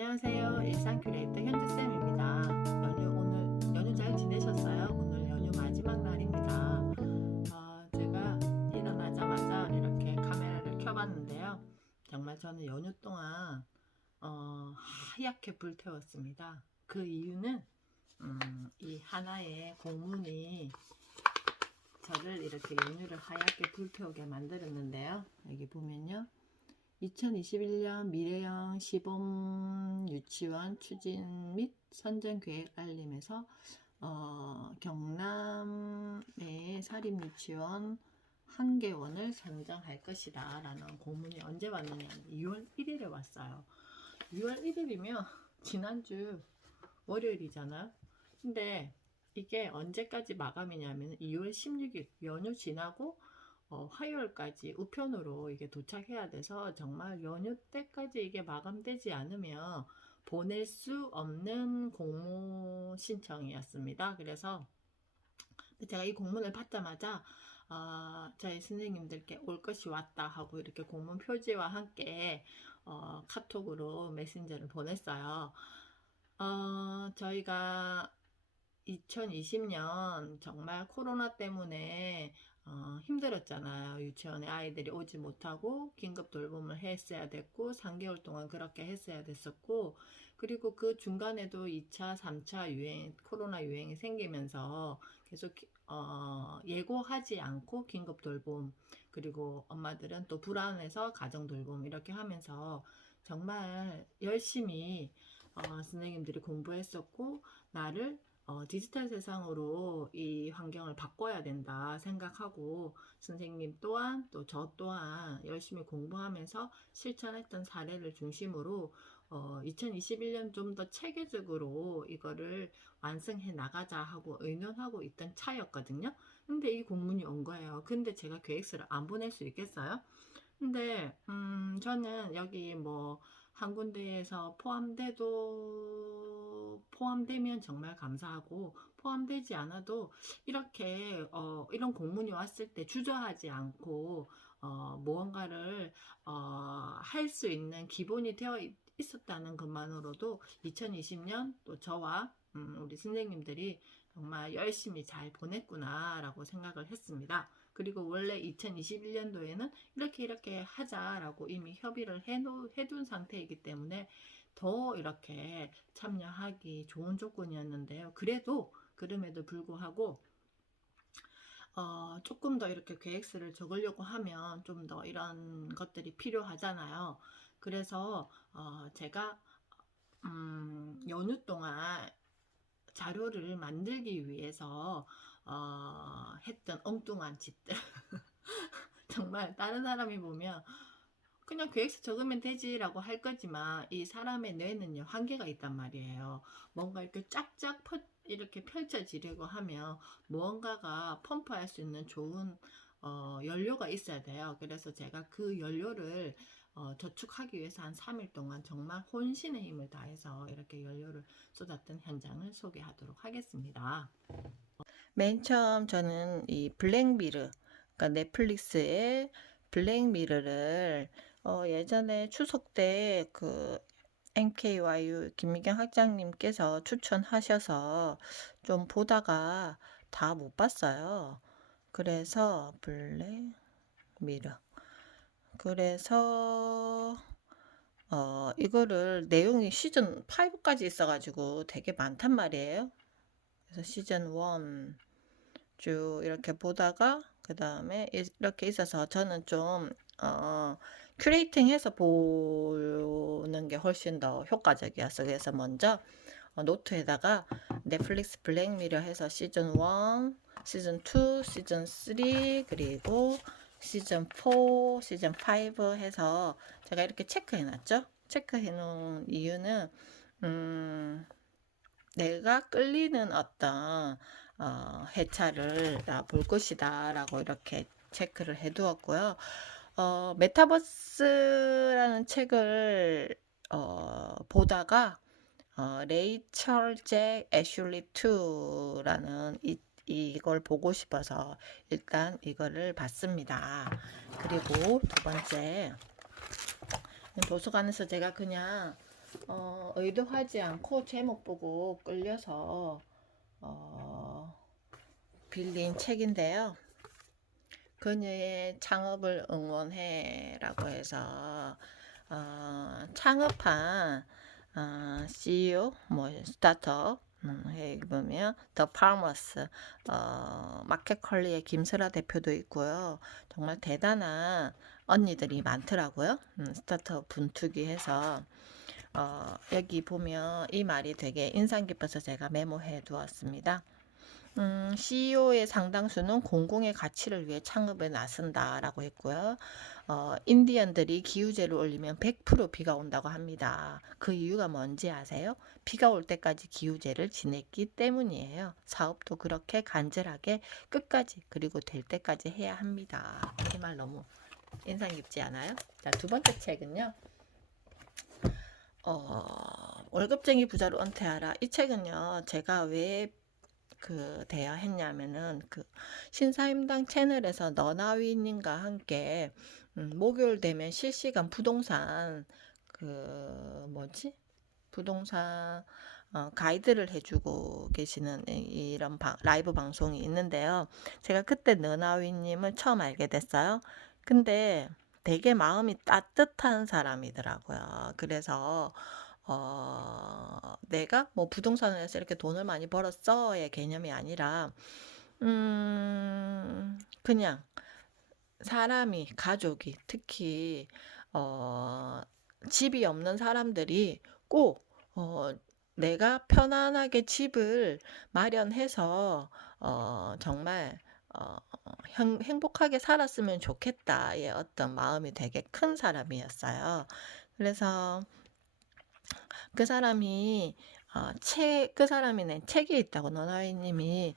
안녕하세요. 일상 큐레이터 현주쌤입니다. 연휴 오늘 연휴 잘 지내셨어요? 오늘 연휴 마지막 날입니다. 어, 제가 일어나자마자 이렇게 카메라를 켜봤는데요. 정말 저는 연휴 동안 어, 하얗게 불태웠습니다. 그 이유는 음, 이 하나의 공문이 저를 이렇게 연휴를 하얗게 불태우게 만들었는데요. 여기 보면요. 2021년 미래형 시범 유치원 추진 및 선정 계획 알림에서 어, 경남의 사립 유치원 한 개원을 선정할 것이다 라는 공문이 언제 왔느냐. 2월 1일에 왔어요. 6월 1일이면 지난주 월요일이잖아요. 근데 이게 언제까지 마감이냐면 2월 16일 연휴 지나고 어, 화요일까지 우편으로 이게 도착해야 돼서 정말 연휴 때까지 이게 마감되지 않으면 보낼 수 없는 공모 신청이었습니다. 그래서 제가 이 공문을 받자마자 어, 저희 선생님들께 올 것이 왔다 하고 이렇게 공문 표지와 함께 어, 카톡으로 메신저를 보냈어요. 어, 저희가 2020년 정말 코로나 때문에 어, 힘들었잖아요. 유치원에 아이들이 오지 못하고 긴급 돌봄을 했어야 됐고 3개월 동안 그렇게 했어야 됐었고 그리고 그 중간에도 2차, 3차 유행, 코로나 유행이 생기면서 계속 어, 예고하지 않고 긴급 돌봄 그리고 엄마들은 또 불안해서 가정 돌봄 이렇게 하면서 정말 열심히 어, 선생님들이 공부했었고 나를 어, 디지털 세상으로 이 환경을 바꿔야 된다 생각하고 선생님 또한 또 저 또한 열심히 공부하면서 실천했던 사례를 중심으로 어, 2021년 좀 더 체계적으로 이거를 완성해 나가자 하고 의논하고 있던 차였거든요. 근데 이 공문이 온 거예요. 근데 제가 계획서를 안 보낼 수 있겠어요? 근데 음, 저는 여기 뭐 한 군데에서 포함돼도 포함되면 정말 감사하고 포함되지 않아도 이렇게 어, 이런 공문이 왔을 때 주저하지 않고 어, 무언가를 어, 할 수 있는 기본이 되어 있, 있었다는 것만으로도 2020년 또 저와 음, 우리 선생님들이 정말 열심히 잘 보냈구나라고 생각을 했습니다. 그리고 원래 2021년도에는 이렇게 이렇게 하자라고 이미 협의를 해놓, 해둔 상태이기 때문에 더 이렇게 참여하기 좋은 조건이었는데요. 그래도 그럼에도 불구하고 어, 조금 더 이렇게 계획서를 적으려고 하면 좀 더 이런 것들이 필요하잖아요. 그래서 어, 제가 음, 연휴 동안 자료를 만들기 위해서 어, 했던 엉뚱한 짓들 정말 다른 사람이 보면 그냥 계획서 적으면 되지라고 할 거지만 이 사람의 뇌는요 한계가 있단 말이에요. 뭔가 이렇게 쫙쫙 펴, 이렇게 펼쳐지려고 하면 무언가가 펌프할 수 있는 좋은 어, 연료가 있어야 돼요. 그래서 제가 그 연료를 어, 저축하기 위해서 한 3일 동안 정말 혼신의 힘을 다해서 이렇게 연료를 쏟았던 현장을 소개하도록 하겠습니다. 맨 처음 저는 이 블랙미르, 그러니까 넷플릭스의 블랙미르를 어, 예전에 추석 때 그 MKYU 김미경 학장님께서 추천하셔서 좀 보다가 다 못 봤어요. 그래서 블랙미르. 그래서 어, 이거를 내용이 시즌 5까지 있어가지고 되게 많단 말이에요. 그래서 시즌 1 쭉 이렇게 보다가 그 다음에 이렇게 있어서 저는 좀 어, 큐레이팅해서 보는 게 훨씬 더 효과적이었어. 그래서 먼저 어, 노트에다가 넷플릭스 블랙미러 해서 시즌 1, 시즌 2, 시즌 3 그리고 시즌 4, 시즌 5 해서 제가 이렇게 체크해 놨죠. 체크해 놓은 이유는 음, 내가 끌리는 어떤 어, 회차를 볼 것이다 라고 이렇게 체크를 해 두었고요. 어, 메타버스라는 책을 어, 보다가 어, 레이철 잭 애슐리 2라는 이, 이걸 보고 싶어서 일단 이거를 봤습니다. 그리고 두 번째 도서관에서 제가 그냥 어, 의도하지 않고 제목 보고 끌려서 어, 빌린 책인데요. 그녀의 창업을 응원해라고 해서 어, 창업한 어, CEO 뭐 스타트업 음, 해 보면 더 파머스 어, 마켓컬리의 김설아 대표도 있고요. 정말 대단한 언니들이 많더라고요. 음, 스타트업 분투기해서 어, 여기 보면 이 말이 되게 인상 깊어서 제가 메모해 두었습니다. 음, CEO의 상당수는 공공의 가치를 위해 창업에 나선다라고 했고요. 어, 인디언들이 기우제를 올리면 100% 비가 온다고 합니다. 그 이유가 뭔지 아세요? 비가 올 때까지 기우제를 지냈기 때문이에요. 사업도 그렇게 간절하게 끝까지 그리고 될 때까지 해야 합니다. 이 말 너무 인상 깊지 않아요? 자, 두 번째 책은요. 어, 월급쟁이 부자로 은퇴하라. 이 책은요, 제가 왜 그 대여했냐면은 그 신사임당 채널에서 너나위님과 함께 음, 목요일 되면 실시간 부동산 그 뭐지 부동산 어, 가이드를 해주고 계시는 이- 이런 방- 라이브 방송이 있는데요. 제가 그때 너나위님을 처음 알게 됐어요. 근데 되게 마음이 따뜻한 사람이더라고요. 그래서 어, 내가 뭐 부동산을 해서 이렇게 돈을 많이 벌었어의 개념이 아니라, 음, 그냥 사람이, 가족이, 특히, 어, 집이 없는 사람들이 꼭, 어, 내가 편안하게 집을 마련해서, 어, 정말, 어, 행, 행복하게 살았으면 좋겠다의 어떤 마음이 되게 큰 사람이었어요. 그래서, 그 사람이 어, 책, 그 사람이 낸 책이 있다고 너나위님이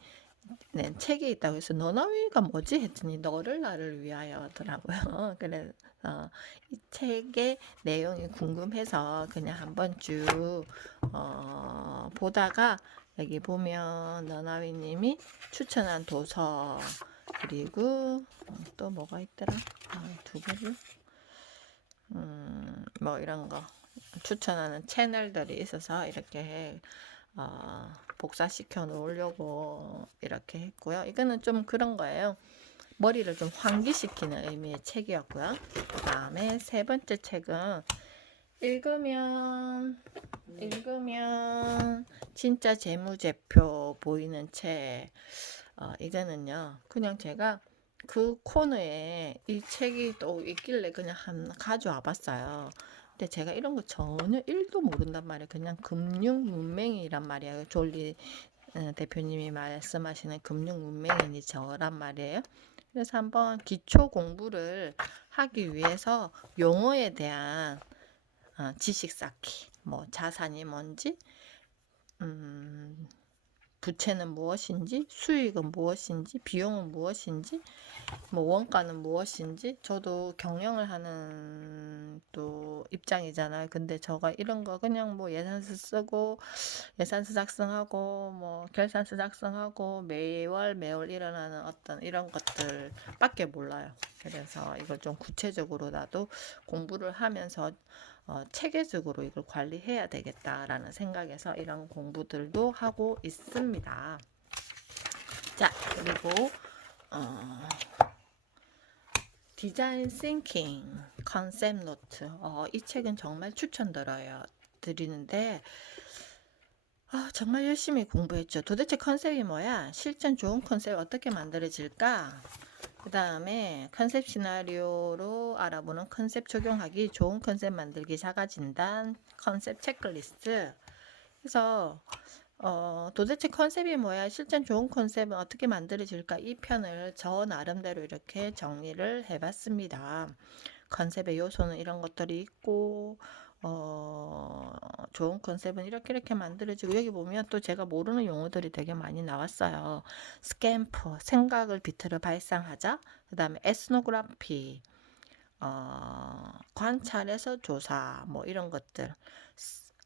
낸 책이 있다고 해서 너나위가 뭐지 했더니 너를 나를 위하여더라고요. 그래서 이 책의 내용이 궁금해서 그냥 한번 쭉 어, 보다가 여기 보면 너나위님이 추천한 도서 그리고 또 뭐가 있더라? 아, 두 개를 음, 뭐 이런 거 추천하는 채널들이 있어서 이렇게 어, 복사시켜 놓으려고 이렇게 했고요. 이거는 좀 그런 거예요. 머리를 좀 환기시키는 의미의 책이었고요. 그 다음에 세 번째 책은 읽으면 읽으면 진짜 재무제표 보이는 책. 어, 이거는요. 그냥 제가 그 코너에 이 책이 또 있길래 그냥 한 가져와 봤어요. 근데 제가 이런 거 전혀 1도 모른단 말이에요. 그냥 금융 문맹이란 말이에요. 졸리 어, 대표님이 말씀하시는 금융 문맹인이 저란 말이에요. 그래서 한번 기초 공부를 하기 위해서 용어에 대한 어, 지식 쌓기, 뭐 자산이 뭔지, 음, 부채는 무엇인지, 수익은 무엇인지, 비용은 무엇인지, 뭐 원가는 무엇인지, 저도 경영을 하는 또 입장이잖아요. 근데 저가 이런 거 그냥 뭐 예산서 쓰고, 예산서 작성하고, 뭐 결산서 작성하고, 매월 매월 일어나는 어떤 이런 것들 밖에 몰라요. 그래서 이걸 좀 구체적으로 나도 공부를 하면서 어, 체계적으로 이걸 관리해야 되겠다라는 생각에서 이런 공부들도 하고 있습니다. 자, 그리고 어, 디자인 싱킹 컨셉 노트. 어, 이 책은 정말 추천드려요. 드리는데 아, 정말 열심히 공부했죠. 도대체 컨셉이 뭐야? 실전 좋은 컨셉 어떻게 만들어질까? 그 다음에 컨셉 시나리오로 알아보는 컨셉 적용하기, 좋은 컨셉 만들기 자가 진단, 컨셉 체크리스트. 그래서 어, 도대체 컨셉이 뭐야? 실전 좋은 컨셉은 어떻게 만들어질까? 이 편을 저 나름대로 이렇게 정리를 해봤습니다. 컨셉의 요소는 이런 것들이 있고, 어, 좋은 컨셉은 이렇게 이렇게 만들어지고, 여기 보면 또 제가 모르는 용어들이 되게 많이 나왔어요. 스캠프, 생각을 비트를 발상하자. 그 다음에 에스노그라피, 어, 관찰해서 조사, 뭐 이런 것들.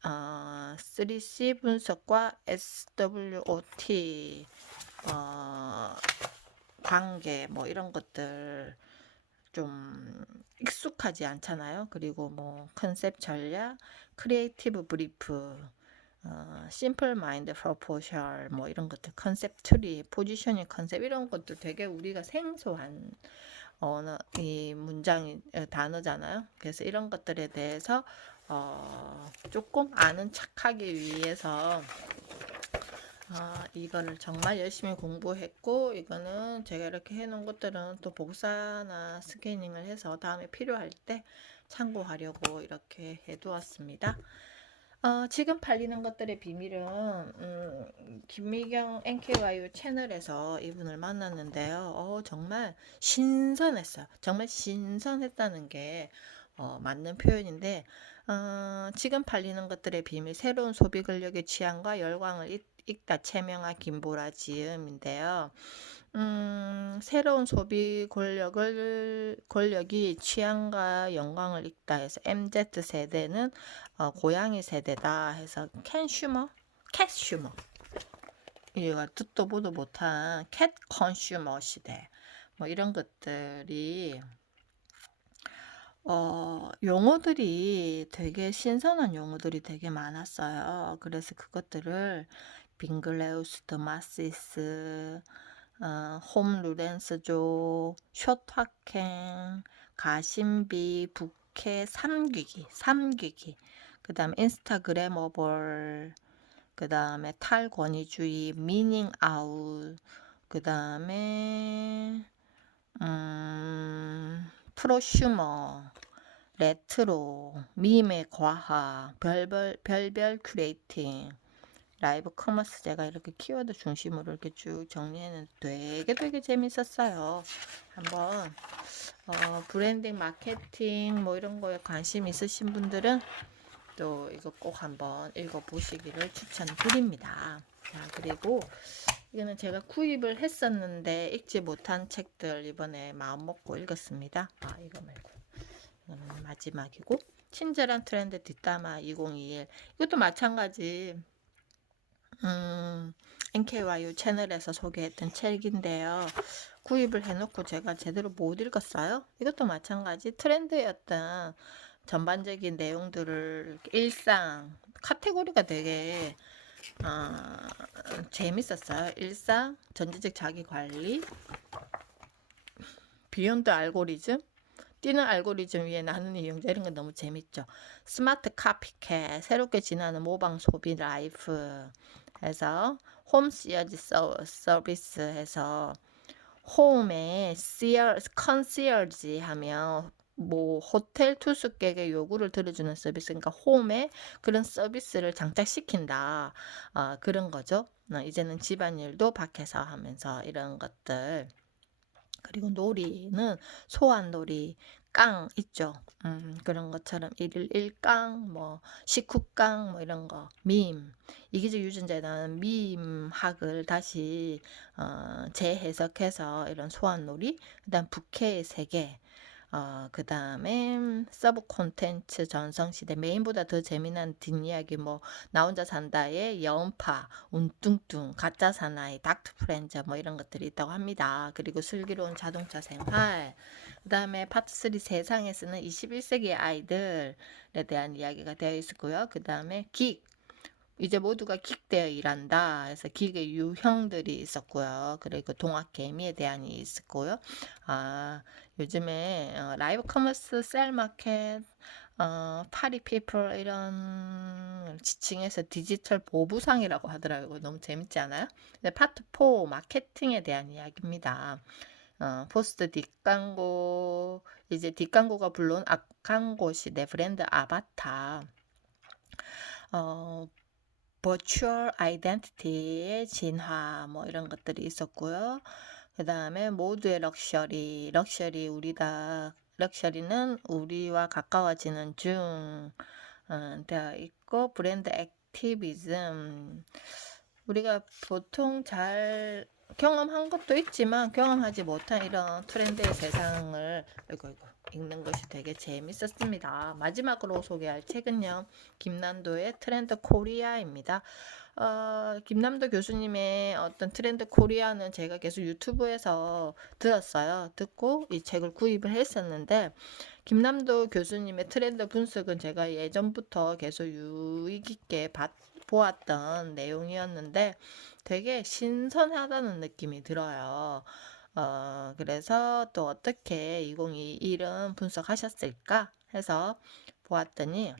어, 3C 분석과 SWOT 어, 관계 뭐 이런 것들 좀 익숙하지 않잖아요. 그리고 뭐 컨셉 전략, 크리에이티브 브리프, 어, 심플 마인드 프로포셜 뭐 이런 것들 컨셉 트리, 포지셔닝 컨셉 이런 것들 되게 우리가 생소한 언어 이 문장이 어, 단어잖아요. 그래서 이런 것들에 대해서 어, 조금 아는 척하기 위해서 아, 이거를 정말 열심히 공부했고, 이거는 제가 이렇게 해놓은 것들은 또 복사나 스캐닝을 해서 다음에 필요할 때 참고하려고 이렇게 해두었습니다. 어, 지금 팔리는 것들의 비밀은, 음, 김미경 NKYU 채널에서 이분을 만났는데요. 어, 정말 신선했어요. 정말 신선했다는 게, 어, 맞는 표현인데, 어, 지금 팔리는 것들의 비밀, 새로운 소비 근력의 취향과 열광을 잇, 읽다 체명아 김보라 지음인데요. 음, 새로운 소비 권력을 권력이 취향과 영광을 읽다 해서 MZ 세대는 어, 고양이 세대다 해서 캔슈머, 캣슈머. 이가 듣도 보도 못한 캣 컨슈머 시대. 뭐 이런 것들이 어, 용어들이 되게 신선한 용어들이 되게 많았어요. 그래서 그것들을 빙글레우스 드마시스, 어, 홈 루렌스조, 쇼타켄, 가심비, 부캐, 삼귀기, 삼귀기, 그 다음에 인스타그래머벌, 그 다음에 탈권위주의, 미닝 아웃, 그 다음에 음, 프로슈머, 레트로, 밈의 과학, 별별, 별별 큐레이팅, 라이브 커머스 제가 이렇게 키워드 중심으로 이렇게 쭉 정리했는데 되게 되게 재밌었어요. 한번 어, 브랜딩, 마케팅 뭐 이런 거에 관심 있으신 분들은 또 이거 꼭 한번 읽어보시기를 추천드립니다. 자, 그리고 이거는 제가 구입을 했었는데 읽지 못한 책들 이번에 마음 먹고 읽었습니다. 아, 이거 말고. 이거는 마지막이고. 친절한 트렌드 뒷담화 2021. 이것도 마찬가지. 음, NKYU 채널에서 소개했던 책인데요. 구입을 해놓고 제가 제대로 못 읽었어요. 이것도 마찬가지 트렌드였던 전반적인 내용들을 일상 카테고리가 되게 어, 재밌었어요. 일상, 전지적 자기 관리, 비욘드 알고리즘, 뛰는 알고리즘 위에 나누는 이용자 이런 건 너무 재밌죠. 스마트 카피캣, 새롭게 진화하는 모방 소비 라이프 해서 홈 시어지 서, 서비스 해서 홈에 시어 컨시어지 하면 뭐 호텔 투숙객의 요구를 들어주는 서비스, 그러니까 홈에 그런 서비스를 장착시킨다. 아, 그런 거죠. 어, 이제는 집안일도 밖에서 하면서 이런 것들. 그리고 놀이는 소환놀이, 깡 있죠. 음, 그런 것처럼 일일 일깡, 뭐 식후깡, 뭐 이런 거, 밈. 이기적 유전자에 나오는 밈학을 다시 어, 재해석해서 이런 소환놀이, 그다음 부캐의 세계. 어, 그 다음에 서브 콘텐츠 전성시대 메인보다 더 재미난 뒷이야기 뭐 나 혼자 산다의 여운파 운뚱뚱 가짜 사나이 닥터 프렌즈 뭐 이런 것들이 있다고 합니다. 그리고 슬기로운 자동차 생활 그 다음에 파트 3 세상에 쓰는 21세기의 아이들에 대한 이야기가 되어 있고요. 그 다음에 긱 이제 모두가 긱되어 일한다. 그래서 긱의 유형들이 있었고요. 그리고 동학 개미에 대한 이 있었고요. 아, 요즘에 어, 라이브 커머스, 셀 마켓, 어, 파리 피플 이런 지칭해서 디지털 보부상이라고 하더라고요. 너무 재밌지 않아요? 파트 4 마케팅에 대한 이야기입니다. 어, 포스트 뒷광고 이제 뒷광고가 불러온 앞광고 시대 브랜드 아바타 어, 버추얼 아이덴티티의 진화 뭐 이런 것들이 있었고요. 그 다음에 모두의 럭셔리 럭셔리 우리가 럭셔리는 우리와 가까워지는 중 어, 되어 있고 브랜드 액티비즘 우리가 보통 잘 경험한 것도 있지만 경험하지 못한 이런 트렌드의 세상을 이거 이거 읽는 것이 되게 재밌었습니다. 마지막으로 소개할 책은요. 김난도의 트렌드 코리아입니다. 어, 김남도 교수님의 어떤 트렌드 코리아는 제가 계속 유튜브에서 들었어요. 듣고 이 책을 구입을 했었는데, 김남도 교수님의 트렌드 분석은 제가 예전부터 계속 유익 있게 봤, 보았던 내용이었는데, 되게 신선하다는 느낌이 들어요. 어, 그래서 또 어떻게 2021은 분석하셨을까 해서 보았더니,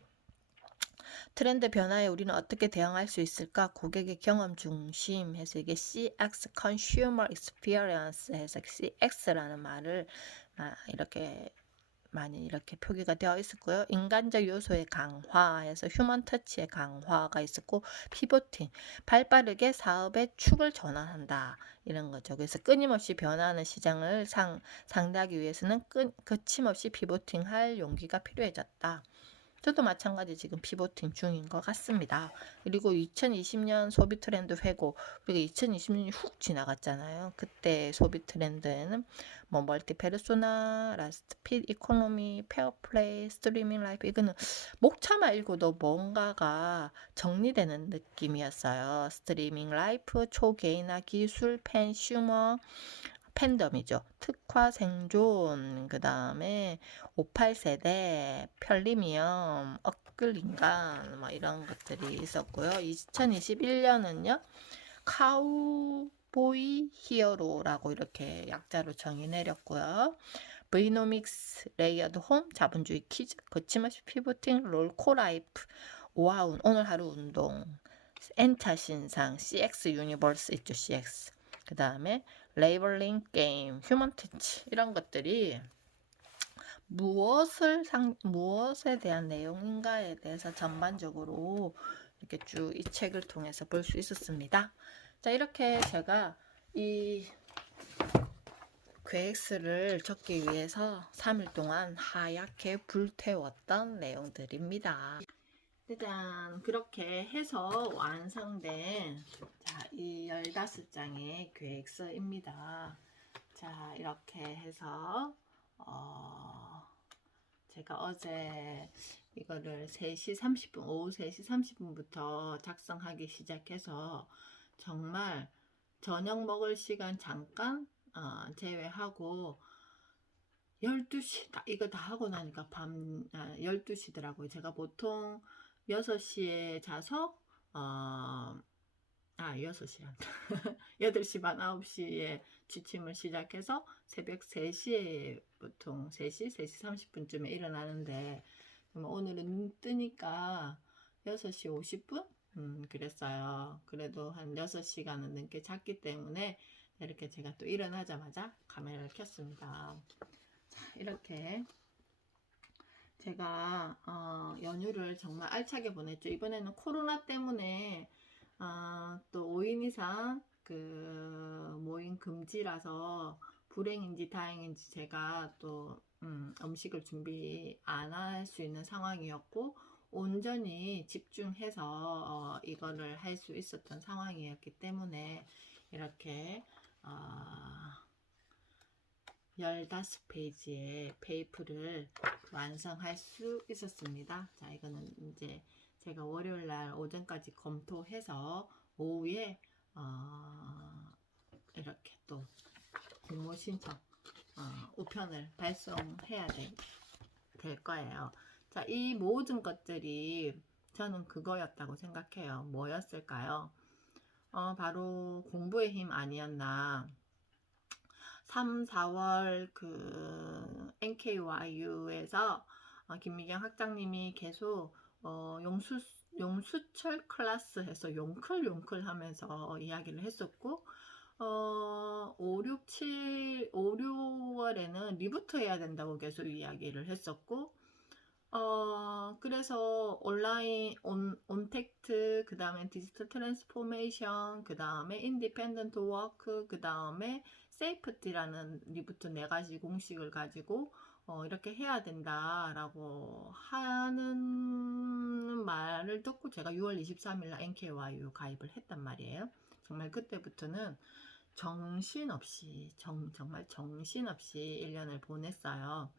트렌드 변화에 우리는 어떻게 대응할 수 있을까? 고객의 경험 중심 해서 이게 CX Consumer Experience 해서 CX라는 말을 아, 이렇게 많이 이렇게 표기가 되어 있었고요. 인간적 요소의 강화해서 휴먼 터치의 강화가 있었고 피보팅 발 빠르게 사업의 축을 전환한다 이런 거죠. 그래서 끊임없이 변화하는 시장을 상, 상대하기 위해서는 끈, 거침없이 피보팅할 용기가 필요해졌다. 저도 마찬가지 지금 피보팅 중인 것 같습니다. 그리고 2020년 소비 트렌드 회고 우리가 2020년이 훅 지나갔잖아요. 그때 소비 트렌드에는 뭐 멀티 페르소나, 라스트 핏 이코노미, 페어플레이, 스트리밍 라이프 이거는 목차만 읽어도 뭔가가 정리되는 느낌이었어요. 스트리밍 라이프, 초개인화 기술, 펜슈머, 팬덤이죠. 특화 생존, 그 다음에 58세대, 편리미엄, 업글인간, 뭐 이런 것들이 있었고요. 2021년은요, 카우보이 히어로라고 이렇게 약자로 정의 내렸고요. 브이노믹스, 레이어드 홈, 자본주의 퀴즈, 거침없이 피부팅, 롤코 라이프, 오하운, 오늘 하루 운동, 엔차 신상, CX 유니버스 있죠, CX. 그 다음에 레이블링 게임, 휴먼 터치 이런 것들이 무엇을 상 무엇에 대한 내용인가에 대해서 전반적으로 이렇게 쭉 이 책을 통해서 볼 수 있었습니다. 자, 이렇게 제가 이 계획서를 적기 위해서 3일 동안 하얗게 불태웠던 내용들입니다. 짜잔 그렇게 해서 완성된 자, 이 15장의 계획서입니다. 자, 이렇게 해서 어, 제가 어제 이거를 3시 30분, 오후 3시 30분부터 작성하기 시작해서 정말 저녁 먹을 시간 잠깐 어, 제외하고 12시 딱 이거 다 하고 나니까 밤 아, 12시더라고요. 제가 보통 6시에 자서 어, 아 6시 8시 반 9시에 취침을 시작해서 새벽 3시에 보통 3시 3시 30분쯤에 일어나는데 뭐 오늘은 눈 뜨니까 6시 50분 음, 그랬어요. 그래도 한 6시간은 넘게 잤기 때문에 이렇게 제가 또 일어나자마자 카메라를 켰습니다. 자, 이렇게 제가 어, 연휴를 정말 알차게 보냈죠. 이번에는 코로나 때문에 어, 또 5인 이상 그 모임 금지라서 불행인지 다행인지 제가 또 음, 음식을 준비 안 할 수 있는 상황이었고 온전히 집중해서 어, 이거를 할 수 있었던 상황이었기 때문에 이렇게 어, 15페이지의 페이프를 완성할 수 있었습니다. 자, 이거는 이제 제가 월요일 날 오전까지 검토해서 오후에 어, 이렇게 또 공모 신청 어, 우편을 발송해야 될, 될 거예요. 자, 이 모든 것들이 저는 그거였다고 생각해요. 뭐였을까요? 어, 바로 공부의 힘 아니었나. 3, 4월 그 NKYU에서 어, 김미경 학장님이 계속 어, 용수 용수철 클래스 해서 용클 용클 하면서 이야기를 했었고 어, 5, 6, 7, 5, 6월에는 리부트 해야 된다고 계속 이야기를 했었고 어, 그래서 온라인, 온, 온택트, 그 다음에 디지털 트랜스포메이션, 그 다음에 인디펜던트 워크, 그 다음에 세이프티라는 리부트 네 가지 공식을 가지고 어, 이렇게 해야 된다라고 하는 말을 듣고 제가 6월 23일 날 NKYU 가입을 했단 말이에요. 정말 그때부터는 정신없이, 정, 정말 정신없이 1년을 보냈어요.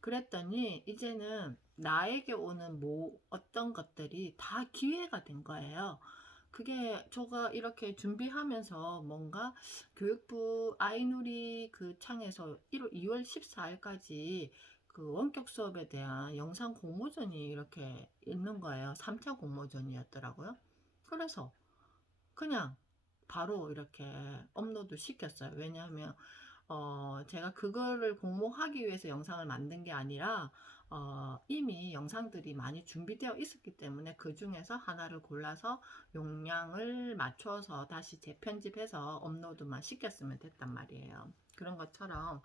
그랬더니 이제는 나에게 오는 뭐 어떤 것들이 다 기회가 된 거예요. 그게 제가 이렇게 준비하면서 뭔가 교육부 아이누리 그 창에서 1월, 2월 14일까지 그 원격 수업에 대한 영상 공모전이 이렇게 있는 거예요. 3차 공모전이었더라고요. 그래서 그냥 바로 이렇게 업로드 시켰어요. 왜냐하면 어, 제가 그거를 공모하기 위해서 영상을 만든 게 아니라 어, 이미 영상들이 많이 준비되어 있었기 때문에 그 중에서 하나를 골라서 용량을 맞춰서 다시 재편집해서 업로드만 시켰으면 됐단 말이에요. 그런 것처럼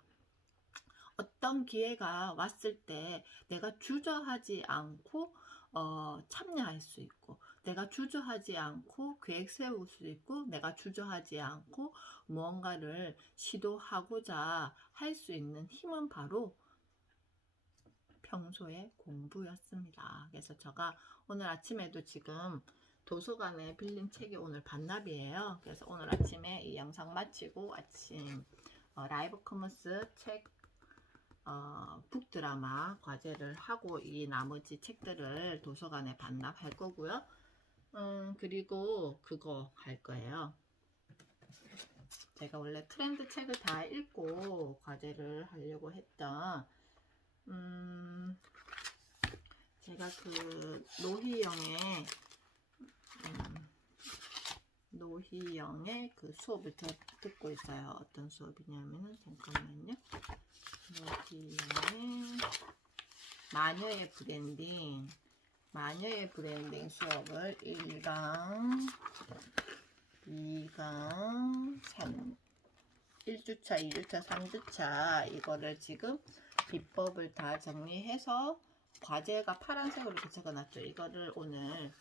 어떤 기회가 왔을 때 내가 주저하지 않고 어, 참여할 수 있고 내가 주저하지 않고 계획 세울 수 있고 내가 주저하지 않고 무언가를 시도하고자 할 수 있는 힘은 바로 평소의 공부였습니다. 그래서 제가 오늘 아침에도 지금 도서관에 빌린 책이 오늘 반납이에요. 그래서 오늘 아침에 이 영상 마치고 아침 어, 라이브 커머스 책 어, 북드라마 과제를 하고 이 나머지 책들을 도서관에 반납할 거고요. 음, 그리고 그거 할 거예요. 제가 원래 트렌드 책을 다 읽고 과제를 하려고 했던 음, 제가 그 노희영의 음, 노희영의 그 수업을 드, 듣고 있어요. 어떤 수업이냐면은 잠깐만요. 노희영의 마녀의 브랜딩 마녀의 브랜딩 수업을 1강 2강 3 1주차, 2주차, 3주차 이거를 지금 비법을 다 정리해서 과제가 파란색으로 이렇게 적어놨죠. 이거를 오늘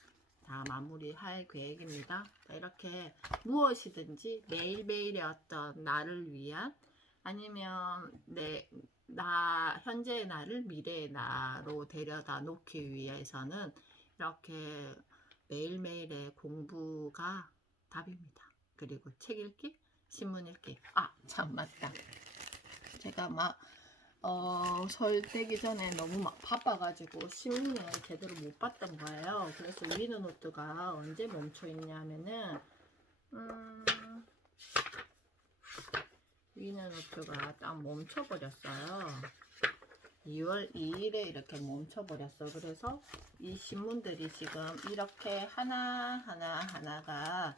다 마무리할 계획입니다. 자, 이렇게 무엇이든지 매일매일의 어떤 나를 위한 아니면 내, 나, 현재의 나를 미래의 나로 데려다 놓기 위해서는 이렇게 매일매일의 공부가 답입니다. 그리고 책 읽기, 신문 읽기. 아, 참, 맞다. 제가 막, 어, 설 되기 전에 너무 막 바빠가지고 신문을 제대로 못 봤던 거예요. 그래서 위너노트가 언제 멈춰 있냐면은, 음, 위너노트가 딱 멈춰버렸어요. 2월 2일에 이렇게 멈춰버렸어. 그래서 이 신문들이 지금 이렇게 하나하나 하나가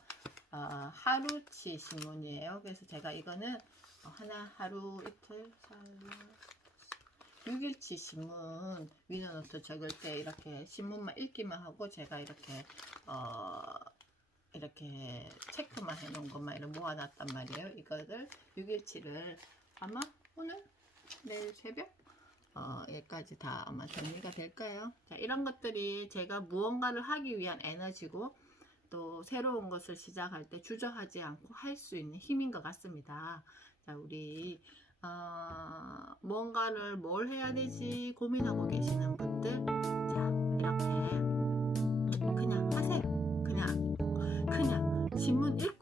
어, 하루치 신문이에요. 그래서 제가 이거는 어, 하나 하루 이틀 사일 6일치 신문 위너노트 적을 때 이렇게 신문만 읽기만 하고 제가 이렇게 어 이렇게 체크만 해놓은 것만 이렇게 모아놨단 말이에요. 이거를 6일치를 아마 오늘 내일 새벽 어, 여기까지 다 아마 정리가 될 거예요. 자, 이런 것들이 제가 무언가를 하기 위한 에너지고 또 새로운 것을 시작할 때 주저하지 않고 할 수 있는 힘인 것 같습니다. 자, 우리 어, 뭔가를 뭘 해야 되지 고민하고 계시는 분들, 신문 읽고